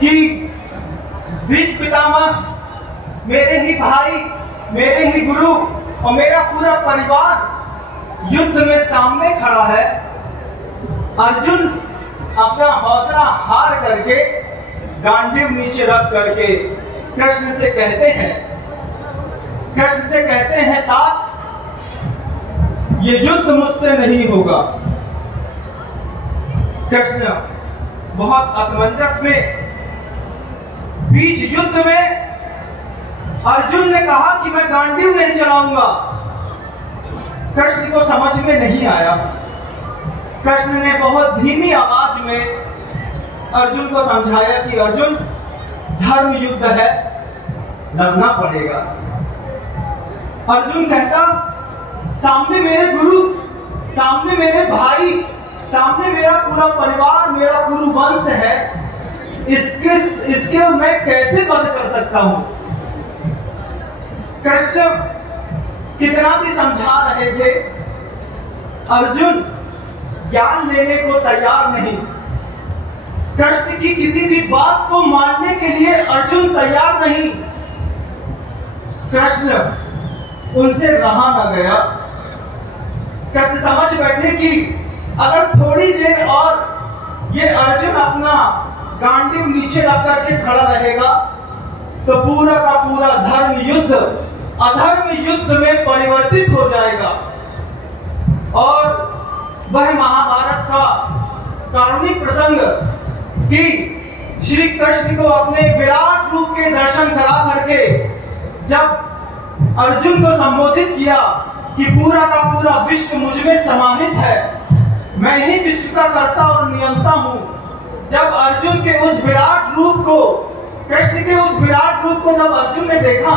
कि भीष्म पितामह, मेरे ही भाई, मेरे ही गुरु और मेरा पूरा परिवार युद्ध में सामने खड़ा है। अर्जुन अपना हौसला हार करके गांडीव नीचे रख करके कृष्ण से कहते हैं तात, ये युद्ध मुझसे नहीं होगा। कृष्ण बहुत असमंजस में बीच युद्ध में अर्जुन ने कहा कि मैं गांडीव नहीं चलाऊंगा। कृष्ण को समझ में नहीं आया। कृष्ण ने बहुत धीमी आवाज में अर्जुन को समझाया कि अर्जुन, धर्म युद्ध है, लड़ना पड़ेगा। अर्जुन कहता, सामने मेरे गुरु, सामने मेरे भाई, सामने मेरा पूरा परिवार, मेरा गुरु वंश है, इसके मैं कैसे वध कर सकता हूं। कृष्ण कितना भी समझा रहे थे, अर्जुन ज्ञान लेने को तैयार नहीं। कृष्ण की किसी भी बात को मानने के लिए अर्जुन तैयार नहीं। कृष्ण उनसे रहा न गया। कृष्ण समझ बैठे कि अगर थोड़ी देर और ये अर्जुन अपना गांडीव नीचे रख करके खड़ा रहेगा तो पूरा का पूरा धर्म युद्ध अधर्म युद्ध में परिवर्तित हो जाएगा और वह महाभारत का कारुणिक प्रसंग कि श्री कृष्ण को अपने विराट रूप के दर्शन करा करके जब अर्जुन को संबोधित किया कि पूरा का पूरा विश्व मुझ में समाहित है, मैं ही विश्व का कर्ता और नियंता हूं। जब अर्जुन के उस विराट रूप को, कृष्ण के उस विराट रूप को जब अर्जुन ने देखा,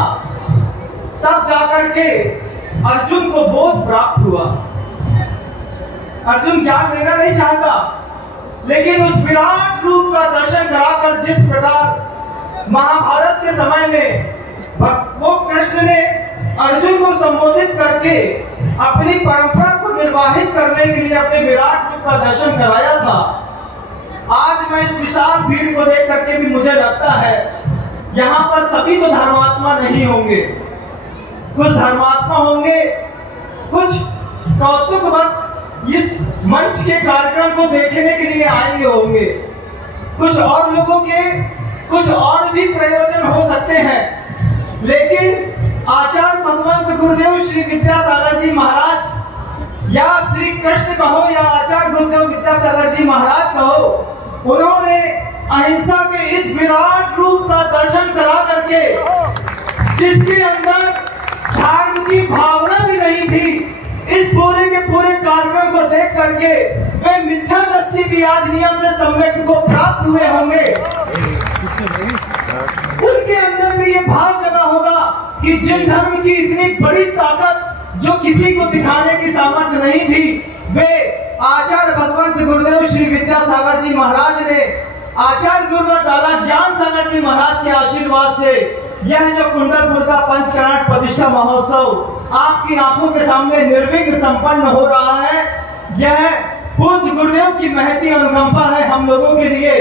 तब जाकर के अर्जुन को बोध प्राप्त हुआ। अर्जुन ज्ञान लेना नहीं चाहता, लेकिन उस विराट रूप का दर्शन कराकर जिस प्रकार महाभारत के समय में वो कृष्ण ने अर्जुन को संबोधित करके अपनी परंपरा को निर्वाहित करने के लिए अपने विराट रूप का दर्शन कराया था, आज मैं इस विशाल भीड़ को देख करके भी मुझे लगता है यहाँ पर सभी तो धर्मात्मा नहीं होंगे। कुछ धर्मात्मा होंगे, कुछ कौतुक बस इस मंच के कार्यक्रम को देखने के लिए आएंगे होंगे, कुछ और लोगों के कुछ और भी प्रयोजन हो सकते हैं। लेकिन आचार्य भगवंत गुरुदेव श्री विद्यासागर जी महाराज या श्री कृष्ण कहो या आचार्य गुरुदेव विद्यासागर जी महाराज कहो, उन्होंने अहिंसा के इस विराट रूप का दर्शन करा करके, जिसके अंदर धर्म की भावना भी नहीं थी, इस पूरे के पूरे कार्यक्रम को देख करके वे मिथ्या दृष्टि भी आज नियम से सम्यक को प्राप्त हुए होंगे। उनके अंदर भी ये भाव जगा होगा कि जिन धर्म की इतनी बड़ी ताकत जो किसी को दिखाने की सामर्थ्य नहीं थी, वे आचार्य भगवंत गुरुदेव श्री विद्यासागर जी महाराज ने आचार्य गुरुवर दादा ज्ञान सागर जी महाराज के आशीर्वाद से यह जो कुंडलपुर का पंचकर्णाट प्रतिष्ठा महोत्सव आपकी आंखों के सामने निर्विघ्न संपन्न हो रहा है, यह पूज्य गुरुदेव की महती अनुकंपा है हम लोगों के लिए।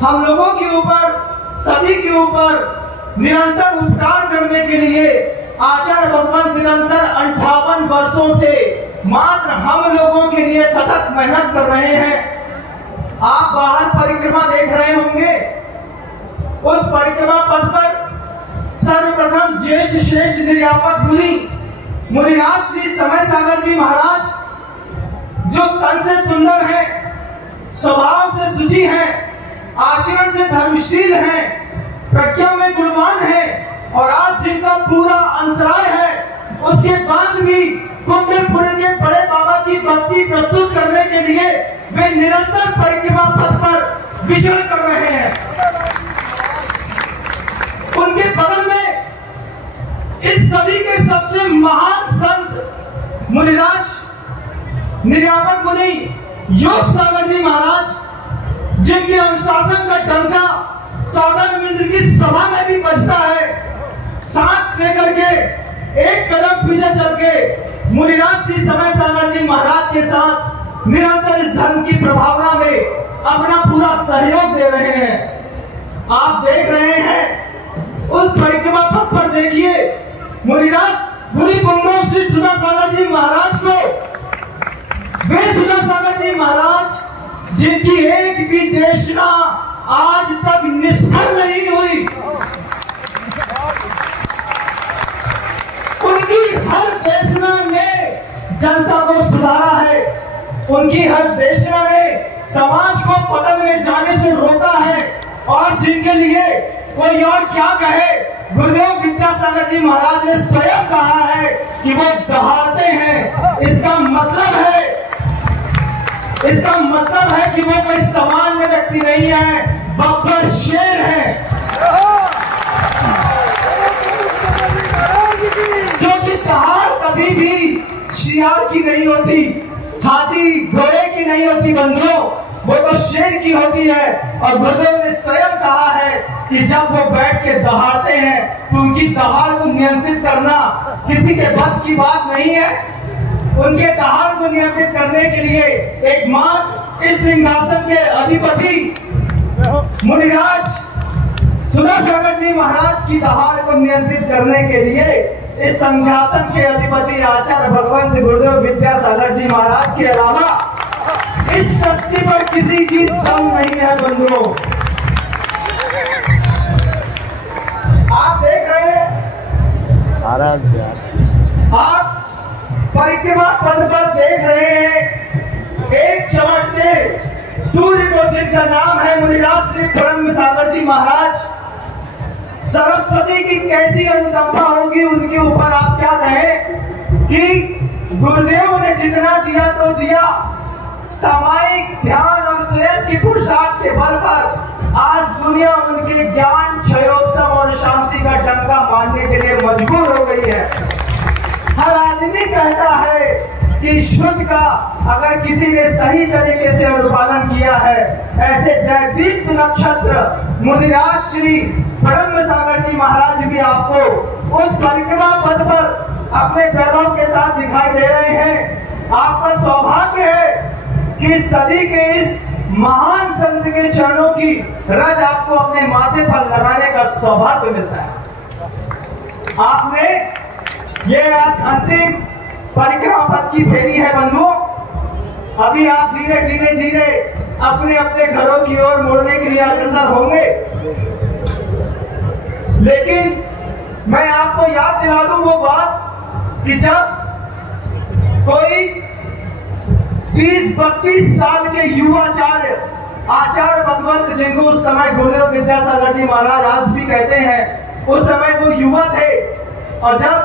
हम लोगों के ऊपर, सभी के ऊपर निरंतर उपकार करने के लिए आचार्य भगवान निरंतर 58 वर्षों से मात्र हम लोगों के लिए सतत मेहनत कर रहे हैं। आप बाहर परिक्रमा देख रहे होंगे, उस परिक्रमा पथ पर सर्वप्रथम ज्येष्ठ श्रेष्ठ निर्यापक मुनिराज श्री समय सागर जी महाराज, जो तन से सुंदर हैं, स्वभाव से शुचि हैं, आचरण से धर्मशील हैं, प्रज्ञा में गुणवान हैं और आज जिनका पूरा अंतराय है, उसके बाद भी कुंडलपुर के बड़े बाबा की भक्ति प्रस्तुत करने के लिए वे निरंतर परिक्रमा पथ पर विचरण कर रहे हैं। उनके बगल में इस सदी के सबसे महान संत मुनिराज निर्यापक मुनि योग सागर जी महाराज, जिनके अनुशासन का डंका साधन मिंद्र की सभा में भी बजता है, साथ लेकर के एक कदम पीछे चल के मुनिराज श्री समय सागर जी महाराज के साथ निरंतर इस धर्म की प्रभावना में अपना पूरा सहयोग दे रहे हैं। आप देख रहे हैं उस परिक्रमा पथ पर देखिए मुनिराज मुनि पुंगव श्री सुधा सागर जी महाराज को, वे सुधा सागर जी महाराज जिनकी एक भी देशना आज तक निष्फल नहीं हुई, उनकी हर देशना ने जनता को सुधारा है, उनकी हर देशना ने समाज को पतन में जाने से रोका है। और जिनके लिए कोई और क्या कहे, गुरुदेव विद्यासागर जी महाराज ने स्वयं कहा है कि वो दहाड़ते हैं। इसका मतलब है कि वो कोई सामान्य व्यक्ति नहीं है, बब्बर शेर है, क्योंकि दहाड़ कभी भी शियार की नहीं होती, हाथी घोड़े की नहीं होती बंधुओं, वो तो शेर की होती है। और गुरुदेव ने स्वयं कहा है कि जब वो बैठ के दहाड़ते हैं तो उनकी दहाड़ को नियंत्रित करना किसी के बस की बात नहीं है। उनके दहाड़ को नियंत्रित करने के लिए एकमात्र इस सिंहासन के अधिपति मुनिराज सुधा सागर जी महाराज की दहाड़ को नियंत्रित करने के लिए इस सिंहासन के अधिपति आचार्य भगवंत गुरुदेव विद्यासागर जी महाराज के अलावा इस सृष्टि पर किसी की दम नहीं है बंधुओं। आप देख रहे हैं, आप परिक्रमा पथ पर देख रहे हैं एक चमकते सूर्य को, जिनका नाम है मुनिराज श्री ब्रह्म सागर जी महाराज। सरस्वती की कैसी अनुकंपा होगी उनके ऊपर, आप क्या कहें कि गुरुदेव ने जितना दिया तो दिया, सामायिक ध्यान और स्वयं की पुरुषार्थ के बल पर आज दुनिया उनके ज्ञान, क्षयोत्तम और शांति का डंका मारने के लिए मजबूर हो गई है। हर आदमी कहता है कि शुद्ध का अगर किसी ने सही तरीके से अनुपालन किया है, ऐसे दैदीप्त नक्षत्र मुनिराज श्री ब्रह्म सागर जी महाराज भी आपको उस परिक्रमा पथ पर अपने पैरों के साथ दिखाई दे रहे हैं। आपका सौभाग्य है कि सदी के इस महान संत के चरणों की रज आपको अपने माथे पर लगाने का सौभाग्य मिलता है। आपने ये आज अंतिम परिक्रमा पथ की फेरी है बंधुओं। अभी आप धीरे धीरे अपने अपने घरों की ओर मुड़ने के लिए अग्रसर होंगे, लेकिन मैं आपको याद दिला दूं वो बात कि जब कोई 30-32 साल के युवाचार्य आचार्य भगवंत, जिनको उस समय गुरुदेव विद्यासागर जी महाराज आज भी कहते हैं, उस समय वो युवा थे। और जब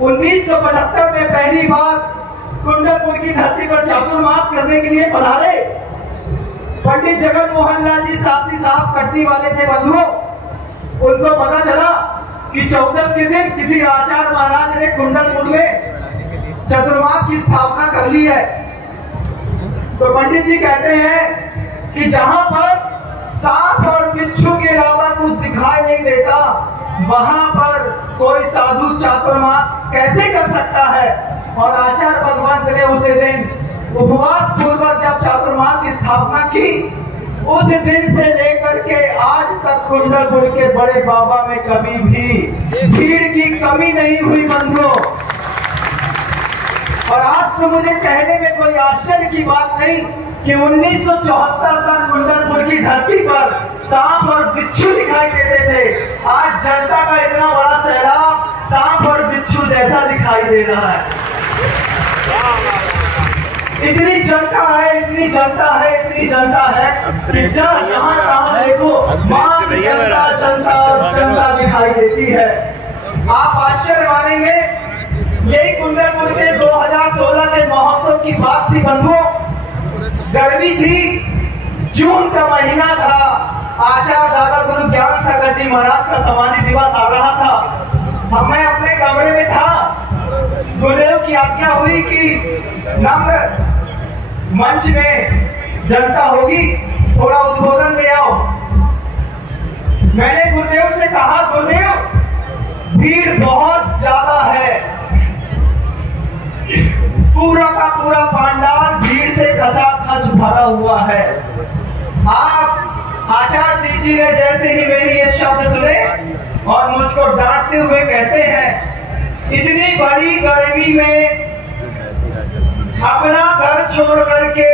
1975 में पहली बार कुंडलपुर की धरती पर चातुर्मास करने के लिए पधारे, पंडित जगत मोहन लाल जी शास्त्री साहब कटनी वाले थे बंधुओं। उनको पता चला कि 14 के दिन किसी आचार्य महाराज ने कुंडलपुर में चातुर्मास की स्थापना कर ली है। तो पंडित जी कहते हैं कि जहां पर सांप और बिच्छू के अलावा कुछ दिखाई नहीं देता, वहां पर कोई साधु चातुर्मास कैसे कर सकता है। और आचार्य भगवंत ने उसे दिन उपवास पूर्वक जब चातुर्मास की स्थापना की, उस दिन से लेकर के आज तक कुंडलपुर के बड़े बाबा में कभी भी भीड़ की कमी नहीं हुई बंधुओं। और आज तो मुझे कहने में कोई आश्चर्य की बात नहीं कि 1974 तक कुंडलपुर की धरती पर सांप और बिच्छू दिखाई देते थे। आज जनता का इतना बड़ा सैलाब सांप और बिच्छू जैसा दिखाई दे रहा है। इतनी जनता है, इतनी जनता है, इतनी जनता है कि जहाँ कहाँ देखो जनता दिखाई देती है। आप आश्चर्य मानेंगे, यही कुंडलपुर के 2016 के महोत्सव की बात थी बंधुओं। गर्मी थी, जून का महीना था, आचार्य दादा गुरु ज्ञान सागर जी महाराज का समाधि दिवस आ रहा था। अब मैं अपने कमरे में था, गुरुदेव की आज्ञा हुई कि नम्र मंच में जनता होगी, थोड़ा उद्बोधन ले आओ। मैंने गुरुदेव से कहा, गुरुदेव भीड़ बहुत ज्यादा है, पूरा का पूरा पंडाल भीड़ से खचाखच भरा हुआ है। आप आचार्य श्री जी ने जैसे ही मेरी ये शब्द सुने और मुझको डांटते हुए कहते हैं, इतनी बड़ी गर्मी में अपना घर छोड़ करके,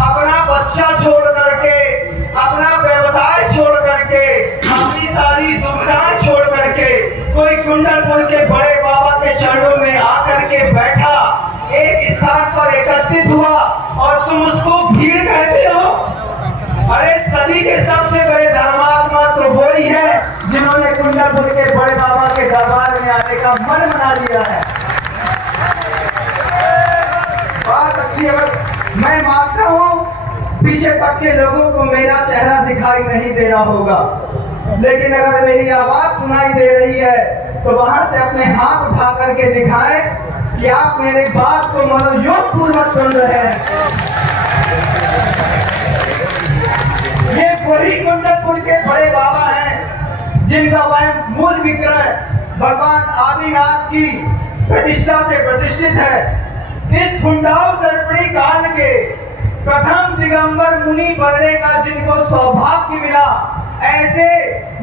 अपना बच्चा छोड़ करके, अपना व्यवसाय छोड़ करके, अपनी सारी दुविधाएं छोड़ करके कोई कुंडलपुर के बड़े बाबा के चरणों में आकर के बैठा, एक स्थान पर एकत्रित हुआ और तुम उसको भीड़ कहते हो? अरे सदी के सबसे बड़े धर्मात्मा तो वही है जिन्होंने कुंडलपुर के बड़े बाबा के दरबार में आने का मन बना लिया है। बात अच्छी है। मैं मानता हूँ पीछे तक के लोगों को मेरा चेहरा दिखाई नहीं दे रहा होगा, लेकिन अगर मेरी आवाज सुनाई दे रही है तो वहां से अपने हाथ उठा करके दिखाएं कि आप मेरी बात को मनोयोग पूर्वक सुन रहे हैं। ये वही कुंडलपुर के बड़े बाबा हैं जिनका वह मूल विग्रह भगवान आदिनाथ की प्रतिष्ठा से प्रतिष्ठित है। इस कुंडाव सर्पणी काल के प्रथम दिगंबर मुनि बनने का जिनको सौभाग्य मिला, ऐसे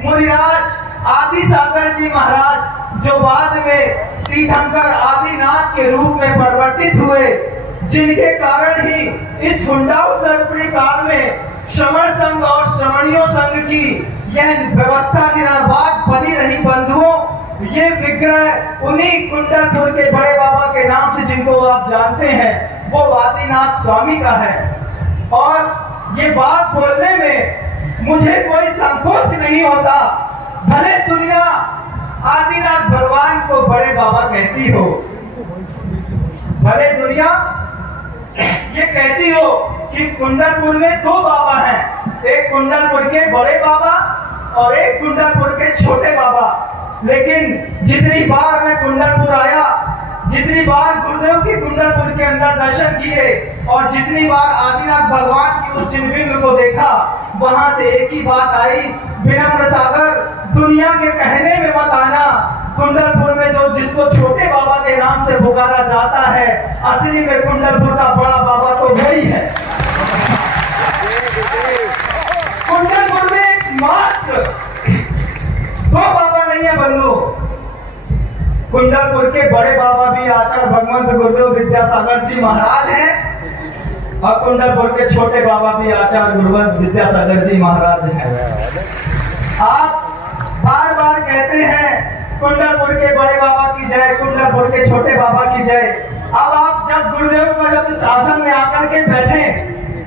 मुनिराज आदि सागर जी महाराज जो बाद में तीर्थंकर आदिनाथ के रूप में परिवर्तित हुए, जिनके कारण ही इस कुंडाव सर्पणी काल में श्रवण संघ और श्रवणियों संघ की यह व्यवस्था निराबाद बनी रही। बंधुओं, ये विग्रह उन्हीं कुंडलपुर के बड़े बाबा के नाम से जिनको आप जानते हैं वो आदिनाथ स्वामी का है। और ये बात बोलने में मुझे कोई संकोच नहीं होता, भले दुनिया आदिनाथ भगवान को बड़े बाबा कहती हो, भले दुनिया ये कहती हो कि कुंडलपुर में दो बाबा हैं, एक कुंडलपुर के बड़े बाबा और एक कुंडलपुर के छोटे बाबा। लेकिन जितनी बार मैं कुंडलपुर आया, जितनी बार गुरुदेव के कुंडलपुर के अंदर दर्शन किए और जितनी बार आदिनाथ भगवान की उस चिन्हबिंब को देखा, वहां से एक ही बात आई, विनम्र सागर, दुनिया के कहने में मत आना। कुंडलपुर में जो जिसको छोटे बाबा के नाम से पुकारा जाता है, असली में कुंडलपुर का बड़ा बाबा तो वही है। कुंडलपुर में मात्र दो बाबा नहीं है बंधु, कुंडलपुर के बड़े बाबा भी आचार्य भगवंत गुरुदेव विद्यासागर जी महाराज हैं और कुंडलपुर के छोटे बाबा भी आचार्य गुरुवंत विद्यासागर जी महाराज हैं। आप बार बार कहते हैं कुंडलपुर के बड़े बाबा की जय, कुंडलपुर के छोटे बाबा की जय। अब आप जब गुरुदेव को जब इस आसन में आकर के बैठे,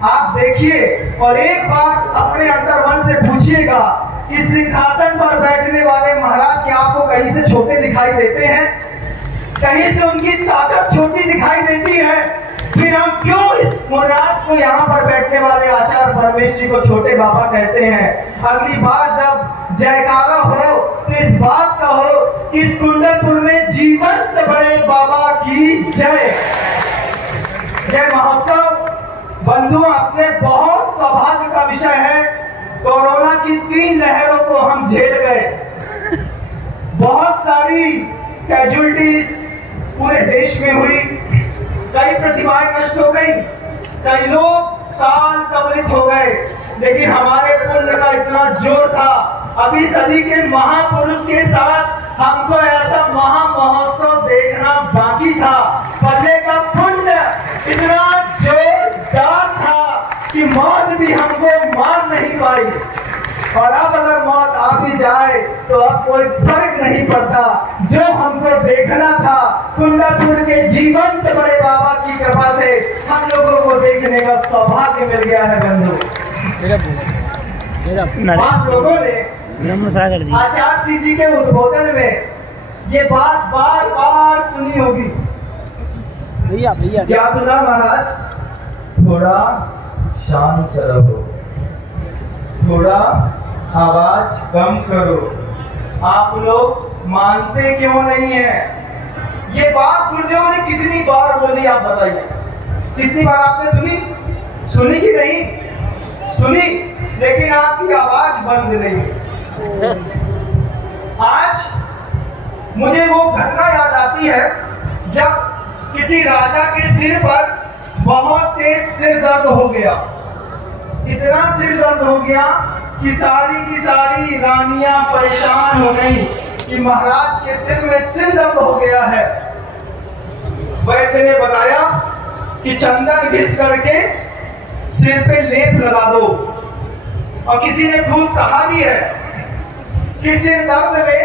आप देखिए और एक बार अपने अंतर्मन से पूछिएगा कि सिंहासन पर बैठने वाले महाराज के आपको कहीं से छोटे दिखाई देते हैं? कहीं से उनकी ताकत छोटी दिखाई देती है? फिर हम क्यों इस महाराज को यहाँ पर बैठने वाले आचार्य परमेश जी को छोटे बाबा कहते हैं? अगली बार जब जयकारा हो तो इस बात का हो कि इस कुंडलपुर में जीवंत बड़े बाबा की जय। यह महोत्सव बंधु अपने बहुत सौभाग्य का विषय है। कोरोना की 3 लहरों को हम झेल गए, बहुत सारी कैजुअलिटीज पूरे देश में हुई, कई प्रतिभाएं नष्ट हो गई, कई लोग काल कवलित हो गए, लेकिन हमारे पुण्य का इतना जोर था। अभी सदी के महापुरुष के साथ हमको ऐसा महा महोत्सव देखना बाकी था। पहले का पुण्य इतना जोरदार था कि मौत भी हमको मार नहीं पाई, और अब अगर मौत आ भी जाए तो अब कोई फर्क नहीं पड़ता। जो हमको देखना था कुंडलपुर के जीवंत बड़े बाबा की कृपा से हम लोगों को देखने का सौभाग्य मिल गया है बंधु। आप लोगों ने आचार्य जी के उद्बोधन में ये बात बार बार सुनी होगी। क्या सुना महाराज? थोड़ा शांत रहो, थोड़ा आवाज कम करो। आप लोग मानते क्यों नहीं है? ये बात गुरुदेव ने कितनी बार बोली आप बताइए? कितनी बार आपने सुनी? सुनी कि नहीं सुनी? लेकिन आपकी आवाज बंद नहीं। आज मुझे वो घटना याद आती है जब किसी राजा के सिर पर बहुत तेज सिर दर्द हो गया। इतना सिर दर्द हो गया कि सारी की सारी रानियां परेशान हो गई कि महाराज के सिर में सिर दर्द हो गया है। वैद्य ने बताया कि चंदन घिस करके सिर पे लेप लगा दो, और किसी ने खूब कहा भी है कि सिर दर्द में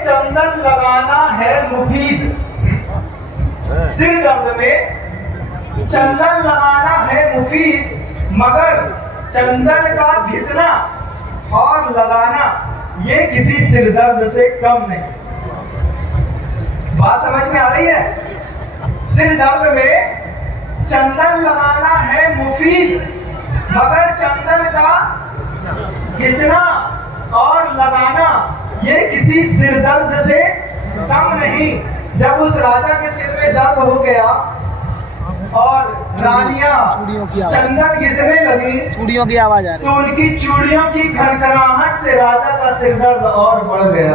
चंदन लगाना है मुफीद। सिर दर्द में चंदन लगाना है मुफीद, मगर चंदन का घिसना और लगाना ये किसी सिर दर्द से कम नहीं। बात समझ में आ रही है? सिर दर्द में चंदन लगाना है मुफीद, मगर चंदन का घिसना और लगाना ये किसी सिर दर्द से कम नहीं। जब उस राजा के सिर में दर्द हो गया और रानियां चंदन घिसने लगी, चूड़ियों की आवाज आ रही, तो उनकी चूड़ियों की खड़खड़ाहट से राजा का सिर दर्द और बढ़ गया।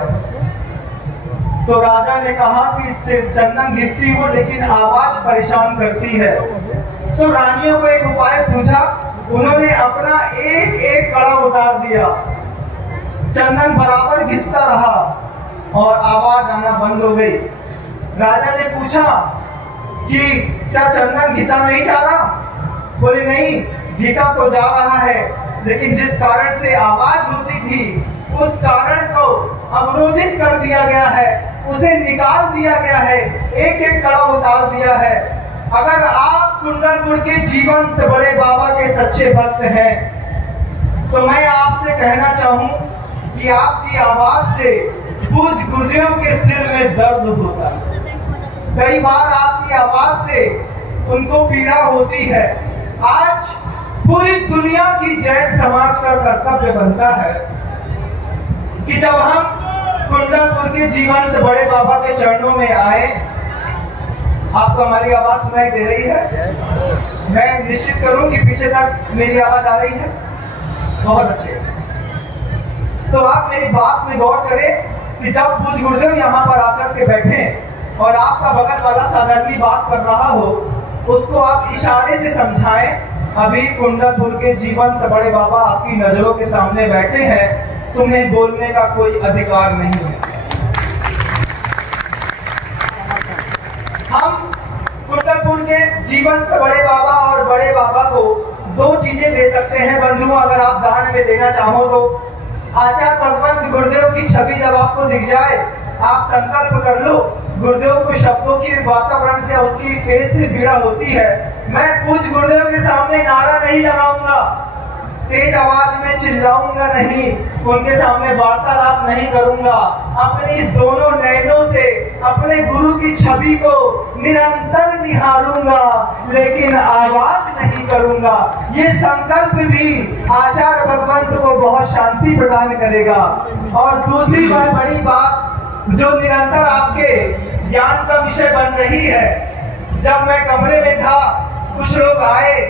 तो राजा ने कहा कि चंदन घिसती हो लेकिन आवाज परेशान करती है। तो रानियों को एक उपाय सूझा, उन्होंने अपना एक एक कड़ा उतार दिया, चंदन बराबर घिसता रहा और आवाज आना बंद हो गई। राजा ने पूछा कि क्या चंदन घिसा नहीं जा रहा? बोले नहीं, घिसा तो जा रहा है, लेकिन जिस कारण से आवाज होती थी उस कारण को अवरोधित कर दिया गया है, उसे निकाल दिया गया है, एक एक कड़ा उतार दिया है। अगर आप कुंडलपुर के जीवंत बड़े बाबा के सच्चे भक्त हैं तो मैं आपसे कहना चाहूं कि आपकी आवाज से पूज्य गुरुदेव के सिर में दर्द होता है। कई बार आपकी आवाज से उनको पीड़ा होती है। आज पूरी दुनिया की जैन समाज का कर्तव्य बनता है कि जब हम कुंडलपुर के जीवंत बड़े बाबा के चरणों में आए, आपको हमारी आवाज सुनाई दे रही है? मैं निश्चित करूं कि पीछे तक मेरी आवाज आ रही है। बहुत अच्छे। तो आप मेरी बात में गौर करें कि जब पूज्य गुरुदेव यहाँ पर आकर के बैठे और आपका बगल वाला साधारण बात कर रहा हो, उसको आप इशारे से समझाएं। अभी कुंडलपुर के जीवंत बड़े बाबा आपकी नजरों के सामने बैठे हैं, तुम्हें बोलने का कोई अधिकार नहीं है। हम कुंडलपुर के जीवंत बड़े बाबा और बड़े बाबा को दो चीजें दे सकते हैं बंधुओं, अगर आप दान में देना चाहो तो। आचार्य भगवंत गुरुदेव की छवि जब आपको दिख जाए, आप संकल्प कर लो, गुरुदेव को शब्दों की वातावरण से उसकी तेज से पीड़ा होती है। मैं पूज्य गुरुदेव के सामने नारा नहीं लगाऊंगा, तेज आवाज में चिल्लाऊंगा नहीं, उनके सामने वार्तालाप नहीं करूंगा। अपने इस दोनों नयनों से अपने गुरु की छवि को निरंतर निहारूंगा, लेकिन आवाज नहीं करूंगा। ये संकल्प भी आचार्य भगवंत को बहुत शांति प्रदान करेगा। और दूसरी बड़ी बात जो निरंतर आपके ज्ञान का विषय बन रही है, जब मैं कमरे में था कुछ लोग आए